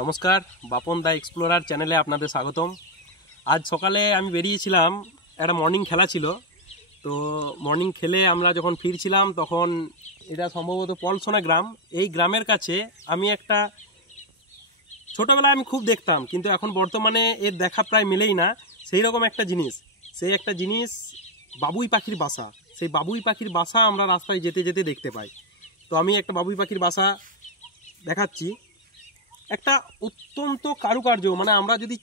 নমস্কার, বাপন দা এক্সপ্লোরার চ্যানেলে আপনাদের স্বাগতম। আজ সকালে আমি বেরিয়েছিলাম, একটা মর্নিং খেলা ছিল। তো মর্নিং খেলে আমরা যখন ফিরছিলাম তখন এটা সম্ভবত পলসোনা গ্রাম। এই গ্রামের কাছে আমি একটা ছোটোবেলায় আমি খুব দেখতাম, কিন্তু এখন বর্তমানে এর দেখা প্রায় মেলেই না। সেই রকম একটা জিনিস, বাবুই পাখির বাসা। সেই বাবুই পাখির বাসা আমরা রাস্তায় যেতে যেতে দেখতে পাই। তো আমি একটা বাবুই পাখির বাসা দেখাচ্ছি। একটা অত্যন্ত কারুকার্য, মানে আমরা যদি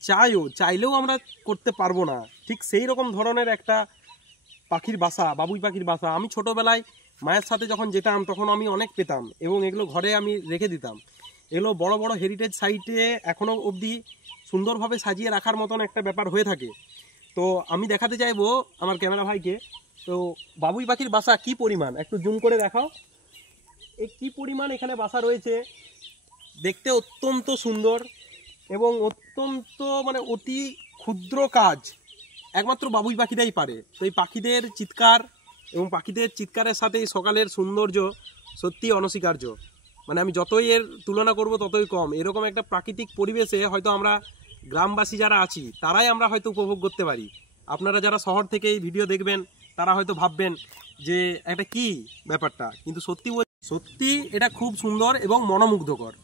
চাইলেও আমরা করতে পারবো না, ঠিক সেই রকম ধরনের একটা পাখির বাসা, বাবুই পাখির বাসা। আমি ছোটোবেলায় মায়ের সাথে যখন যেতাম তখন আমি অনেক পেতাম এবং এগুলো ঘরে আমি রেখে দিতাম। এগুলো বড় বড় হেরিটেজ সাইটে এখনও অবধি সুন্দরভাবে সাজিয়ে রাখার মতন একটা ব্যাপার হয়ে থাকে। তো আমি দেখাতে চাইবো আমার ক্যামেরা ভাইকে, তো বাবুই পাখির বাসা কি পরিমাণ, একটু জুম করে দেখাও। এই কী পরিমাণ এখানে বাসা রয়েছে, দেখতে অত্যন্ত সুন্দর এবং অত্যন্ত মানে অতি ক্ষুদ্র কাজ একমাত্র বাবুই পাখিরাই পারে। তো এই পাখিদের চিৎকার এবং পাখিদের চিৎকারের সাথে এই সকালের সৌন্দর্য সত্যি অনস্বীকার্য। মানে আমি যতই এর তুলনা করব ততই কম। এরকম একটা প্রাকৃতিক পরিবেশে হয়তো আমরা গ্রামবাসী যারা আছি তারাই আমরা হয়তো উপভোগ করতে পারি। আপনারা যারা শহর থেকে এই ভিডিও দেখবেন তারা হয়তো ভাববেন যে একটা কি ব্যাপারটা, কিন্তু সত্যি এটা খুব সুন্দর এবং মনোমুগ্ধকর।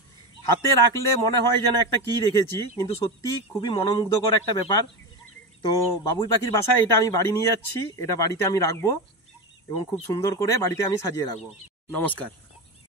হাতে রাখলে মনে হয় যেন একটা কি রেখেছি, কিন্তু সত্যি খুবই মনোমুগ্ধকর একটা ব্যাপার। তো বাবুই পাখির বাসায় এটা আমি বাড়ি নিয়ে যাচ্ছি, এটা বাড়িতে আমি রাখবো এবং খুব সুন্দর করে বাড়িতে আমি সাজিয়ে রাখবো। নমস্কার।